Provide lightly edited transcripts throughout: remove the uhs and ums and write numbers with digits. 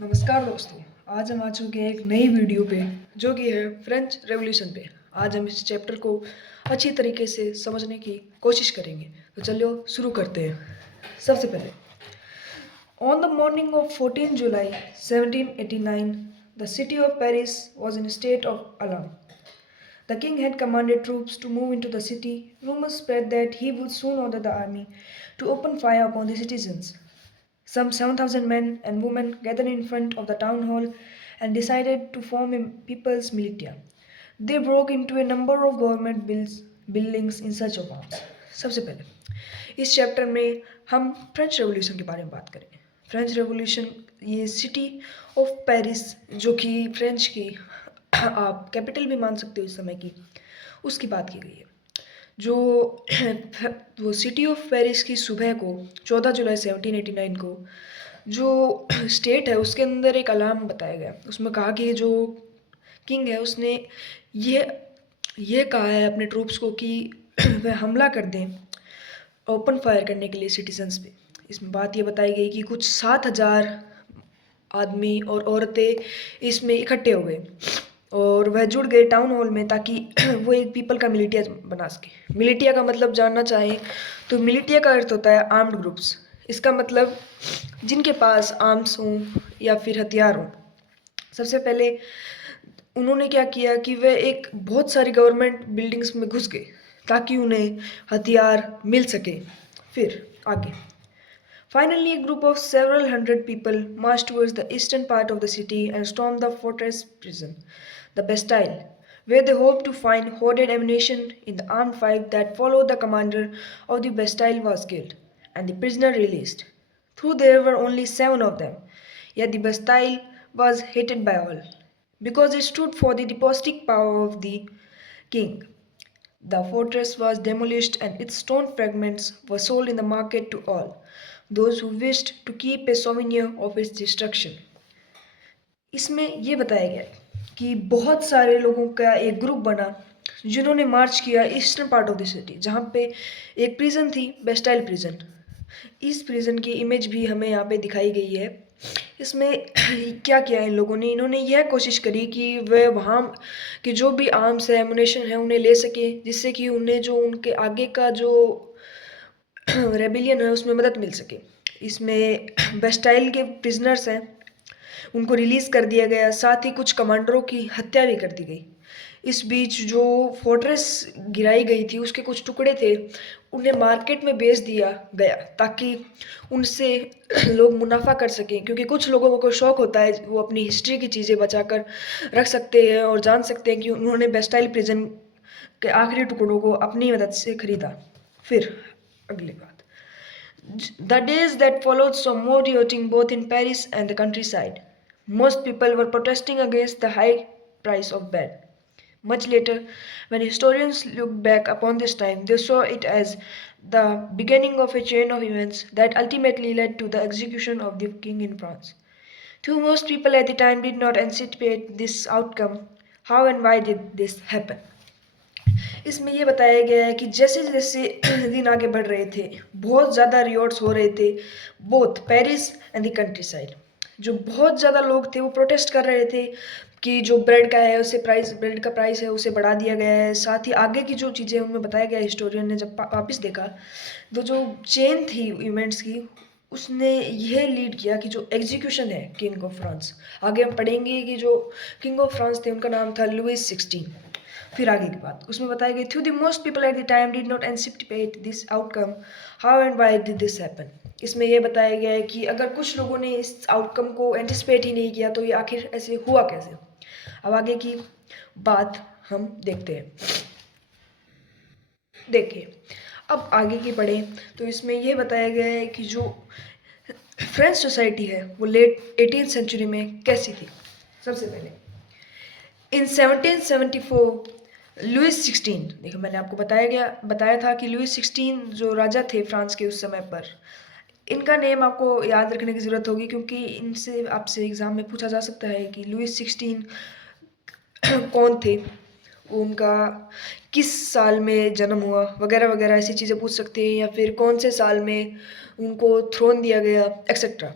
नमस्कार दोस्तों। आज हम आ चुके हैं एक नई वीडियो पे जो कि है फ्रेंच रेवोल्यूशन पे। आज हम इस चैप्टर को अच्छी तरीके से समझने की कोशिश करेंगे। तो चलिए शुरू करते हैं। सबसे पहले on the morning of 14 July 1789 the city of Paris was in a state of alarm. The king had commanded troops to move into the city. Rumors spread that he would soon order the army to open fire upon the citizens. Some 7,000 men and women gathered in front of the town hall and decided to form a people's militia. They broke into a number of government buildings in search of arms. सबसे पहले इस chapter में हम French revolution के बारे में बात करेंगे। फ्रेंच रेवोल्यूशन ये सिटी ऑफ पेरिस जो कि फ्रेंच की आप कैपिटल भी मान सकते हो इस समय की, उसकी बात की गई है। जो वो सिटी ऑफ पेरिस की सुबह को 14 जुलाई 1789 को जो स्टेट है उसके अंदर एक अलार्म बताया गया। उसमें कहा कि जो किंग है उसने ये कहा है अपने ट्रूप्स को कि वह हमला कर दें ओपन फायर करने के लिए सिटीजन्स पे। इसमें बात ये बताई गई कि कुछ 7,000 आदमी और औरतें इसमें इकट्ठे हो गए और वह जुड़ गए टाउन हॉल में ताकि वो एक पीपल का मिलिटिया बना सके। मिलिटिया का मतलब जानना चाहें तो मिलिटिया का अर्थ होता है आर्म्ड ग्रुप्स। इसका मतलब जिनके पास आर्म्स हों या फिर हथियार हों। सबसे पहले उन्होंने क्या किया कि वह एक बहुत सारी गवर्नमेंट बिल्डिंग्स में घुस गए ताकि उन्हें हथियार मिल सके। फिर आगे Finally, a group of several hundred people marched towards the eastern part of the city and stormed the fortress prison, the Bastille, where they hoped to find hoarded ammunition. In the armed fight that followed, the commander of the Bastille was killed and the prisoner released. Though there were only 7 of them, yet the Bastille was hated by all because it stood for the despotic power of the king. The fortress was demolished and its stone fragments were sold in the market to all those who wished to keep a souvenir of its destruction. इसमें ये बताया गया है कि बहुत सारे लोगों का एक ग्रुप बना जिन्होंने मार्च किया eastern part of the city जहाँ पे एक प्रिजन थी, बेस्टाइल प्रिजन। इस प्रिजन की इमेज भी हमें यहाँ पे दिखाई गई है। इसमें क्या किया इन लोगों ने, इन्होंने यह कोशिश करी कि वह वहाँ के जो भी आर्म्स है एमुनेशन है उन्हें ले सके, जिससे कि उन्हें जो उनके आगे का जो रेबिलियन है उसमें मदद मिल सके। इसमें बेस्टाइल के प्रिजनर्स हैं उनको रिलीज़ कर दिया गया, साथ ही कुछ कमांडरों की हत्या भी कर दी गई। इस बीच जो फोर्ट्रेस गिराई गई थी उसके कुछ टुकड़े थे उन्हें मार्केट में बेच दिया गया ताकि उनसे लोग मुनाफा कर सकें, क्योंकि कुछ लोगों को शौक़ होता है वो अपनी हिस्ट्री की चीज़ें बचाकर रख सकते हैं और जान सकते हैं कि उन्होंने बेस्टाइल प्रिजन के आखिरी टुकड़ों को अपनी मदद से खरीदा। फिर अगली बात, The days that followed saw more rioting both in Paris and the countryside. Most people were protesting against the high price of bread. Much later, when historians look back upon this time, they saw it as the beginning of a chain of events that ultimately led to the execution of the king in France. Though most people at the time did not anticipate this outcome, how and why did this happen? इसमें ये बताया गया है कि जैसे जैसे दिन आगे बढ़ रहे थे बहुत ज़्यादा रिवॉर्ड्स हो रहे थे both Paris and the country side. जो बहुत ज़्यादा लोग थे वो प्रोटेस्ट कर रहे थे कि जो ब्रेड का है उसे ब्रेड का प्राइस है उसे बढ़ा दिया गया है। साथ ही आगे की जो चीज़ें उनमें बताया गया हिस्टोरियन ने जब वापस देखा तो जो चेन थी इवेंट्स की उसने यह लीड किया कि जो एग्जीक्यूशन है किंग ऑफ फ्रांस। आगे हम पढ़ेंगे कि जो किंग ऑफ फ्रांस थे उनका नाम था लुइस 16। फिर आगे की बात उसमें बताया गया through the most people at the time did not anticipate this outcome how and why did this happen. इसमें यह बताया गया है कि अगर कुछ लोगों ने इस आउटकम को एंटिसिपेट ही नहीं किया तो ये आखिर ऐसे हुआ कैसे। अब आगे की बात हम देखते हैं। देखिए अब आगे की पढ़ें तो इसमें यह बताया गया है कि जो फ्रेंच सोसाइटी है वो लेट 18th सेंचुरी में कैसी थी। सबसे पहले इन 1774 लुइस 16, देखो मैंने आपको बताया था कि लुइस 16 जो राजा थे फ्रांस के उस समय पर, इनका नेम आपको याद रखने की ज़रूरत होगी क्योंकि इनसे आपसे एग्ज़ाम में पूछा जा सकता है कि लुइस 16 कौन थे, उनका किस साल में जन्म हुआ वगैरह वगैरह ऐसी चीज़ें पूछ सकते हैं, या फिर कौन से साल में उनको थ्रोन दिया गया एक्सेट्रा।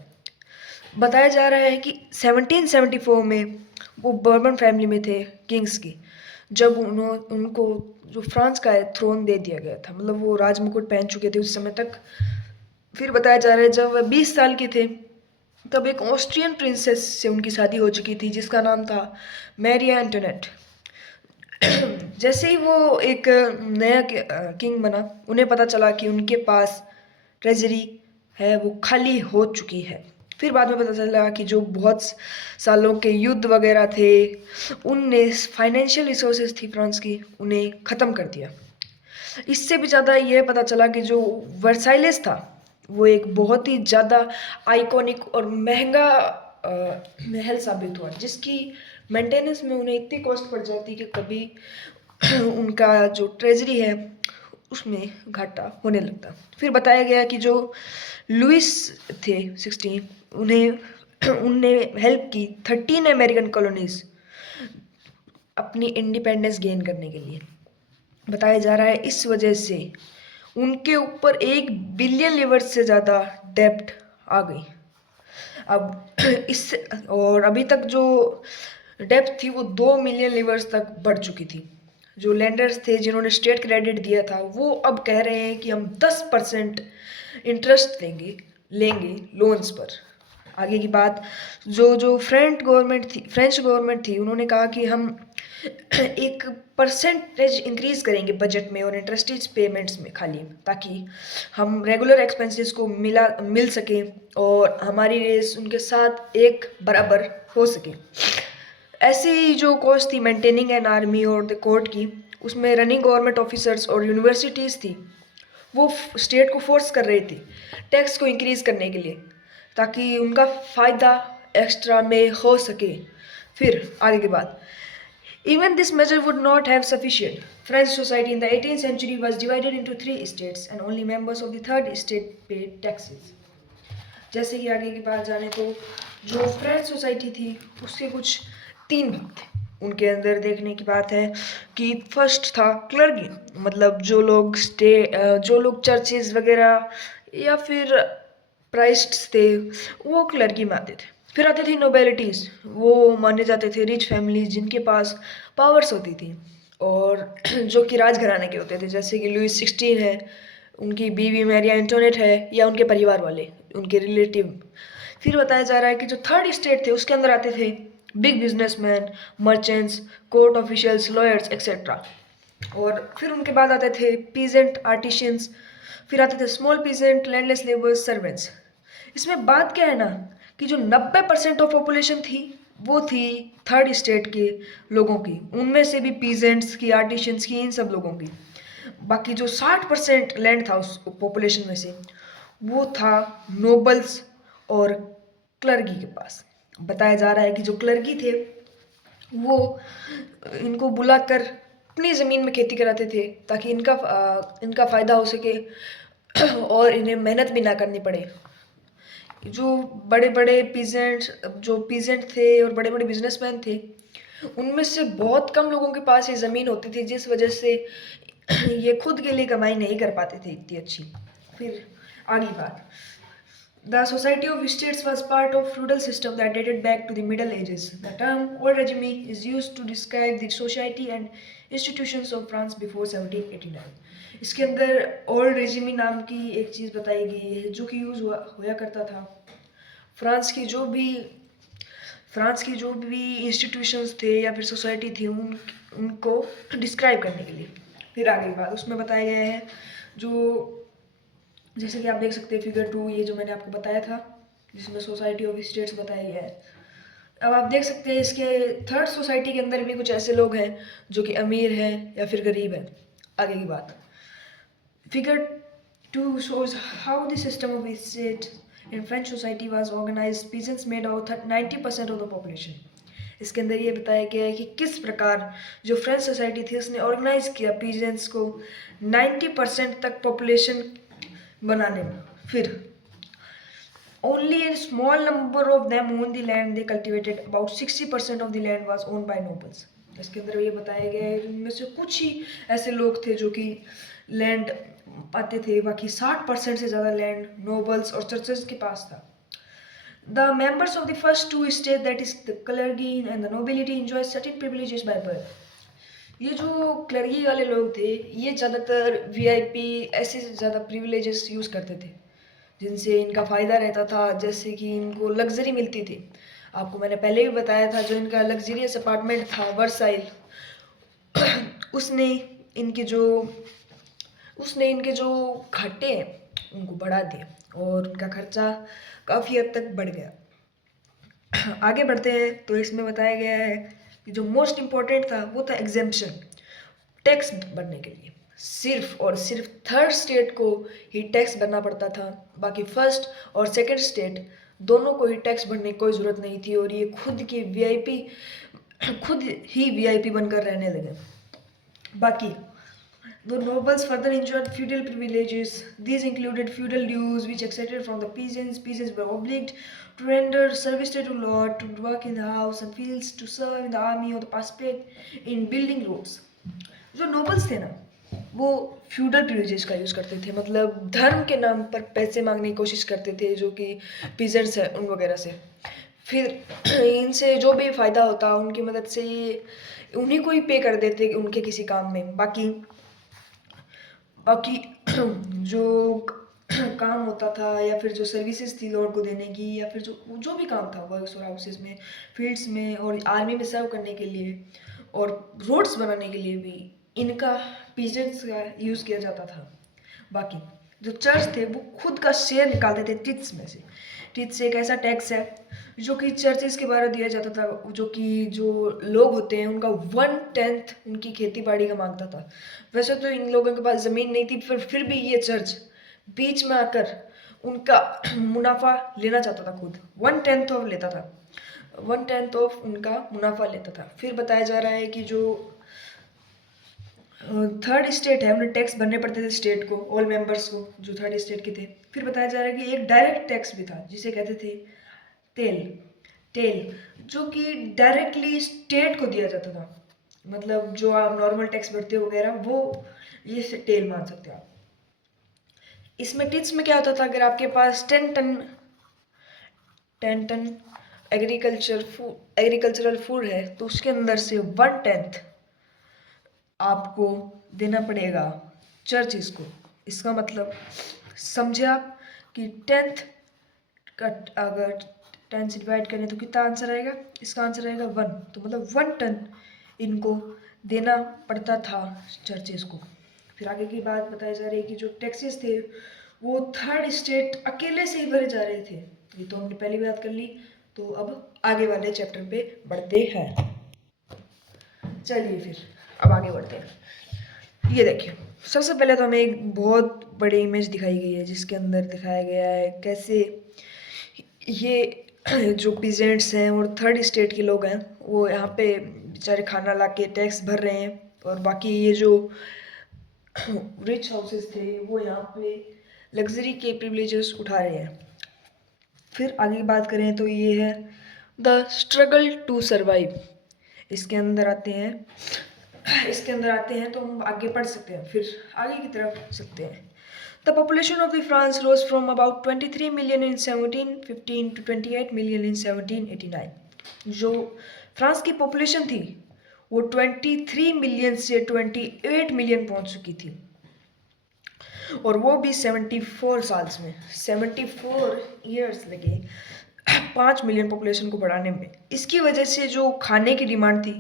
बताया जा रहा है कि 1774 में वो बर्बन फैमिली में थे, किंग्स की, जब उनको जो फ्रांस का है थ्रोन दे दिया गया था, मतलब वो राजमुकुट पहन चुके थे उस समय तक। फिर बताया जा रहा है जब वह 20 साल के थे तब एक ऑस्ट्रियन प्रिंसेस से उनकी शादी हो चुकी थी जिसका नाम था मैरिया एंटोनेट। जैसे ही वो एक नया किंग बना, उन्हें पता चला कि उनके पास ट्रेजरी है वो खाली हो चुकी है। फिर बाद में पता चला कि जो बहुत सालों के युद्ध वगैरह थे, उनने फाइनेंशियल रिसोर्सेज थी फ्रांस की, उन्हें ख़त्म कर दिया। इससे भी ज़्यादा यह पता चला कि जो वर्साइलेस था वो एक बहुत ही ज़्यादा आइकॉनिक और महंगा महल साबित हुआ, जिसकी मेंटेनेंस में उन्हें इतनी कॉस्ट पड़ जाती कि कभी उनका जो ट्रेजरी है उसमें घाटा होने लगता। फिर बताया गया कि जो लुइस थे 16, उन्हें उनने हेल्प की 13 अमेरिकन कॉलोनीज अपनी इंडिपेंडेंस गेन करने के लिए। बताया जा रहा है इस वजह से उनके ऊपर 1 बिलियन लीवर से ज़्यादा डेब्ट आ गई। अब इस और अभी तक जो डेब्ट थी वो 2 मिलियन लीवर्स तक बढ़ चुकी थी। जो लैंडर्स थे जिन्होंने स्टेट क्रेडिट दिया था वो अब कह रहे हैं कि हम 10% इंटरेस्ट लेंगे लेंगे लोन्स पर। आगे की बात, जो जो फ्रेंच गवर्नमेंट थी, उन्होंने कहा कि हम एक परसेंटेज इंक्रीज करेंगे बजट में और इंटरेस्टेज पेमेंट्स में खाली, ताकि हम रेगुलर एक्सपेंसेस को मिल सके और हमारी रेस उनके साथ एक बराबर हो सके। ऐसी ही जो कॉस्ट थी मेंटेनिंग एन आर्मी और द कोर्ट की, उसमें रनिंग गवर्नमेंट ऑफिसर्स और यूनिवर्सिटीज़ थी, वो स्टेट को फोर्स कर रही थी टैक्स को इंक्रीज करने के लिए, ताकि उनका फ़ायदा एक्स्ट्रा में हो सके। फिर आगे की बात, even this measure would not have sufficient. French society in the 18th century was divided into 3 states and only members of the third state paid taxes. जैसे कि आगे की बात जाने तो जो फ्रेंच सोसाइटी थी उसके कुछ 3 भाग थे। उनके अंदर देखने की बात है कि फर्स्ट था क्लर्गी, मतलब जो लोग चर्चेज वगैरह या फिर प्राइस्ट्स थे वो क्लर्गी में आते थे। फिर आते थे नोबेलिटीज़, वो माने जाते थे रिच फैमिलीज जिनके पास पावर्स होती थी और जो कि राजघराने के होते थे, जैसे कि लुइस 16 है, उनकी बीवी मैरिया एंटोनेट है, या उनके परिवार वाले, उनके रिलेटिव। फिर बताया जा रहा है कि जो थर्ड स्टेट थे उसके अंदर आते थे big businessman, merchants, court officials, lawyers etcetera. और फिर उनके बाद आते थे पीजेंट, आर्टिशियंस। फिर आते थे small peasant, landless labours, servants. इसमें बात क्या है ना कि जो 90% ऑफ पॉपुलेशन थी वो थी थर्ड स्टेट के लोगों की, उनमें से भी पीजेंट्स की, आर्टिशियंस की, इन सब लोगों की। बाकी जो 60% लैंड था उस पॉपुलेशन में से वो था नोबल्स और क्लर्गी के पास। बताया जा रहा है कि जो क्लर्गी थे वो इनको बुलाकर अपनी ज़मीन में खेती कराते थे ताकि इनका फ़ायदा हो सके और इन्हें मेहनत भी ना करनी पड़े। जो बड़े बड़े पीजेंट थे और बड़े बड़े बिजनेसमैन थे, उनमें से बहुत कम लोगों के पास ये ज़मीन होती थी, जिस वजह से ये खुद के लिए कमाई नहीं कर पाते थे इतनी अच्छी। फिर आगे बात, the Society of States was part of feudal system that dated back to the Middle Ages. The term old regime is used to describe the society and institutions of France before 1789. इसके अंदर old resume नाम की एक चीज़ बताई गई है जो कि होया करता था फ्रांस की जो भी इंस्टीट्यूशंस थे या फिर सोसाइटी थी उनको डिस्क्राइब करने के लिए। फिर आगे बात उसमें बताया गया है जो, जैसे कि आप देख सकते हैं फिगर 2, ये जो मैंने आपको बताया था जिसमें सोसाइटी ऑफ स्टेट्स बताया गया है। अब आप देख सकते हैं इसके थर्ड सोसाइटी के अंदर भी कुछ ऐसे लोग हैं जो कि अमीर हैं या फिर गरीब हैं। आगे की बात, figure 2 shows how the system of state in French society was organized. Peasants made out 90% of the population. इसके अंदर ये बताया गया है कि किस प्रकार जो फ्रेंच सोसाइटी थी उसने ऑर्गेनाइज किया पीजेंट्स को 90% तक पॉपुलेशन बनाने में। फिर only a small number of them owned the land they cultivated. About 60% of the land was owned by nobles. इसके अंदर ये बताया गया है उनमें से कुछ ही ऐसे लोग थे जो कि लैंड पाते थे, बाकी 60% से ज़्यादा लैंड नोबल्स और चर्चेस के पास था। The members of the first two states, that is the clergy and the nobility, enjoy certain privileges by birth. ये जो क्लर्गी वाले लोग थे, ये ज़्यादातर वीआईपी ऐसे ज़्यादा प्रिविलेजेस यूज़ करते थे जिनसे इनका फ़ायदा रहता था, जैसे कि इनको लग्जरी मिलती थी। आपको मैंने पहले भी बताया था, जो इनका लग्जरियस अपार्टमेंट था वर्साइल, उसने इनके जो घाटे हैं उनको बढ़ा दिया और उनका खर्चा काफ़ी हद तक बढ़ गया। आगे बढ़ते हैं तो इसमें बताया गया है कि जो मोस्ट इम्पोर्टेंट था वो था एग्जेम्पशन, टैक्स भरने के लिए सिर्फ और सिर्फ थर्ड स्टेट को ही टैक्स भरना पड़ता था। बाकी फर्स्ट और सेकंड स्टेट दोनों को ही टैक्स भरने की कोई ज़रूरत नहीं थी और ये खुद ही वीआईपी बनकर रहने लगे। बाकी the nobles further enjoyed feudal privileges. These included feudal dues, which exacted from the peasants. Peasants were obliged to render service to the lord, to work in the house and fields, to serve in the army or to participate in building roads. जो nobles थे ना, वो feudal privileges का use करते थे, मतलब धर्म के नाम पर पैसे मांगने की कोशिश करते थे, जो कि पीजेंट्स हैं उन वगैरह से। फिर इनसे जो भी फ़ायदा होता उनकी मदद से ये उन्हीं को ही पे कर देते उनके किसी काम में। बाकी जो काम होता था या फिर जो सर्विसेज थी लॉर्ड को देने की, या फिर जो भी काम था वर्क्स और हाउसेस में, फील्ड्स में और आर्मी में सर्व करने के लिए और रोड्स बनाने के लिए भी इनका पीजेंट्स का यूज़ किया जाता था। बाकी जो चर्च थे वो खुद का शेयर निकालते थे टिट्स में से। टिट्स एक ऐसा टैक्स है जो कि चर्चेस के बारे दिया जाता था, जो कि जो लोग होते हैं उनका 1/10 उनकी खेती बाड़ी का मांगता था। वैसे तो इन लोगों के पास ज़मीन नहीं थी, फिर भी ये चर्च बीच में आकर उनका मुनाफा लेना चाहता था, खुद 1/10 ऑफ लेता था, 1/10 ऑफ उनका मुनाफा लेता था। फिर बताया जा रहा है कि जो थर्ड स्टेट है उन्हें टैक्स भरने पड़ते थे स्टेट को, ऑल मेंबर्स को जो थर्ड स्टेट के थे। फिर बताया जा रहा है कि एक डायरेक्ट टैक्स भी था जिसे कहते थे टेल, जो कि डायरेक्टली स्टेट को दिया जाता था। मतलब जो आप नॉर्मल टैक्स भरते हो वगैरह, वो ये टेल मान सकते हो आप। इसमें टिप्स में क्या होता था, अगर आपके पास 10 टन एग्रीकल्चरल फूड है तो उसके अंदर से 1/10 आपको देना पड़ेगा चर्चिस को। इसका मतलब समझे आप कि 10th का अगर 10 से डिवाइड करें तो कितना आंसर आएगा, इसका आंसर आएगा 1। तो मतलब 1 टन इनको देना पड़ता था चर्चेस को। फिर आगे की बात बताई जा रही है कि जो टैक्सेस थे वो थर्ड स्टेट अकेले से ही भरे जा रहे थे। ये तो हमने पहली बात कर ली, तो अब आगे वाले चैप्टर पे बढ़ते हैं। चलिए फिर अब आगे बढ़ते हैं। ये देखिए, सबसे पहले तो हमें एक बहुत बड़ी इमेज दिखाई गई है जिसके अंदर दिखाया गया है कैसे ये जो पीजेंट्स हैं और थर्ड स्टेट के लोग हैं वो यहाँ पे बेचारे खाना ला के टैक्स भर रहे हैं, और बाकी ये जो रिच हाउसेस थे वो यहाँ पे लग्जरी के प्रिविलेजेस उठा रहे हैं। फिर आगे की बात करें तो ये है द स्ट्रगल टू सर्वाइव। इसके अंदर आते हैं तो हम आगे पढ़ सकते हैं, फिर आगे की तरफ सकते हैं। The population of the France rose from about 23 million in 1715 to 28 million in 1789. जो फ्रांस की पॉपुलेशन थी वो 23 मिलियन से 28 मिलियन पहुंच चुकी थी, और वो भी 74 साल्स में, 74 ईयर्स लगे 5 मिलियन पॉपुलेशन को बढ़ाने में। इसकी वजह से जो खाने की डिमांड थी,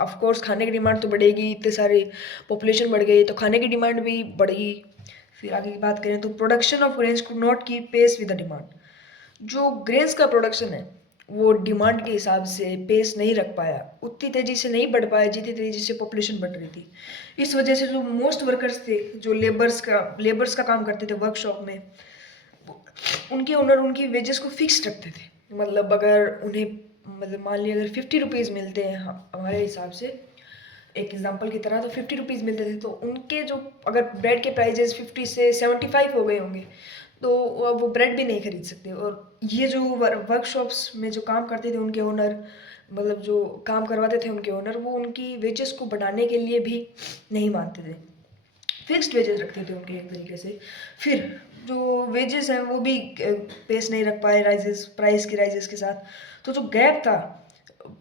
ऑफ कोर्स खाने की डिमांड तो बढ़ेगी, इतने सारे पॉपुलेशन बढ़ गई तो खाने की डिमांड भी बढ़ेगी। फिर आगे की बात करें तो production of grains could not keep pace with the demand. जो ग्रेन्स का प्रोडक्शन है वो डिमांड के हिसाब से पेस नहीं रख पाया, उतनी तेज़ी से नहीं बढ़ पाया जितनी तेज़ी से पॉपुलेशन बढ़ रही थी। इस वजह से जो मोस्ट वर्कर्स थे, जो लेबर्स का काम करते थे वर्कशॉप में, उनके ओनर उनकी वेजेस को फिक्स रखते थे। मतलब अगर उन्हें मान लिया अगर 50 रुपीज़ मिलते हैं हमारे हिसाब से, एक एग्जांपल की तरह, तो 50 रुपीज़ मिलते थे, तो उनके जो अगर ब्रेड के प्राइजेस 50 से 75 हो गए होंगे तो वो ब्रेड भी नहीं खरीद सकते। और ये जो वर्कशॉप्स में जो काम करते थे उनके ओनर, मतलब जो काम करवाते थे उनके ओनर, वो उनकी वेजेस को बढ़ाने के लिए भी नहीं मानते थे, फिक्स्ड वेजेस रखते थे उनके एक तरीके से। फिर जो वेजेस हैं वो भी पेस नहीं रख पाए प्राइस की राइजेस के साथ। तो जो गैप था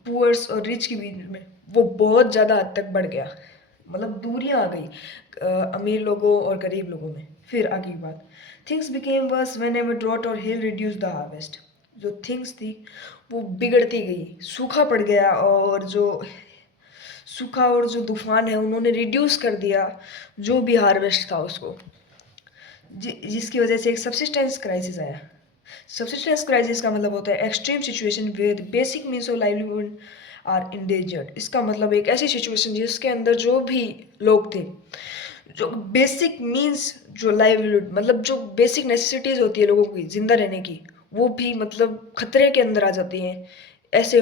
पुअर्स और रिच के बीच में वो बहुत ज़्यादा हद तक बढ़ गया, मतलब दूरियां आ गई अमीर लोगों और गरीब लोगों में। फिर आगे की बात, things became worse whenever drought और हिल रिड्यूस द हार्वेस्ट। जो थिंग्स थी वो बिगड़ती गई, सूखा पड़ गया, और जो सूखा और जो तूफान है उन्होंने रिड्यूस कर दिया जो भी हार्वेस्ट था उसको, जिसकी वजह से एक सब्सिस्टेंस क्राइसिस आया। सब्सिस्टेंस क्राइसिस का मतलब होता है extreme situation where basic means of livelihood are endangered. इसका मतलब एक ऐसी सिचुएशन जिसके अंदर जो भी लोग थे, जो बेसिक मीन्स, जो लाइवलीहुड मतलब जो बेसिक नेसेसिटीज़ होती है लोगों की ज़िंदा रहने की, वो भी मतलब खतरे के अंदर आ जाती हैं। ऐसे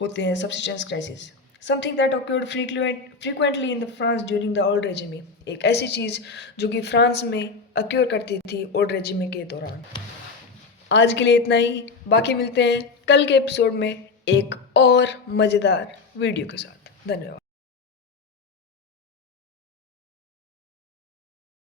होते हैं subsistence crisis. Something that occurred frequently in the France during the old regime. एक ऐसी चीज़ जो कि फ्रांस में अक्योर करती थी ओल्ड रेजिमे के दौरान। आज के लिए इतना ही, बाकी मिलते हैं कल के एपिसोड में एक और मज़ेदार वीडियो के साथ। धन्यवाद।